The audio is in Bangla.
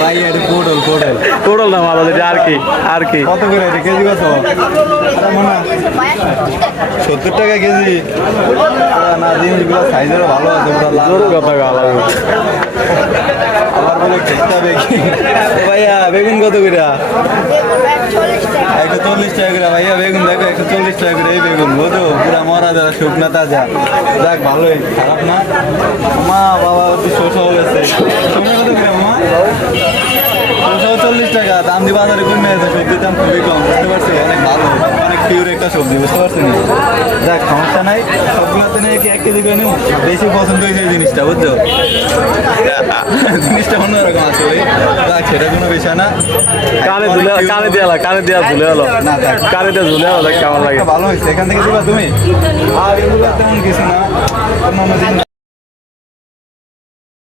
ভাই এটা পটল পটল টোটাল দাম আলাদা এটা আর কি কত করে এটা কেজি কত? মনে 70 টাকা কেজি। না জিনিসগুলো সাইজেরও ভালো আছে, পুরো লাল জোরে কথা আলাদা। আবার বলে খেতে বেগুন। ভাইয়া বেগুন কত করে? 140 টাকা করে ভাইয়া বেগুন। দেখো 140 টাকা করে এই বেগুন, বুঝো পুরা মরা যারা শুকনা তাজা। যাক ভালোই, খারাপ না। মা বাবা শোষাও গেছে। শোনা কত করে মা? 40 টাকা দাম দিয়ে বাজারে কমে আছে, সবজির দাম খুবই কম, বুঝতে পারছি। অনেক ভালো, অনেক পিওর একটা সবজি, বুঝতে পারছি না। যাক সমস্যা নাই, সবগুলোতে নিয়ে কি 1 কেজি করে নেব। বেশি পছন্দ হয়েছে এই জিনিসটা, বুঝছো? জিনিসটা অন্যরকম আসলে। যাক সেটা কোনো বিষয় না। কানে দেওয়া ঝুলে হলো না থাক, কানে দিয়ে ঝুলে হলো কেমন লাগে? ভালো হয়েছে। এখান থেকে দিবা তুমি। আর এগুলো তেমন কিছু না, অন্যান্য জিনিস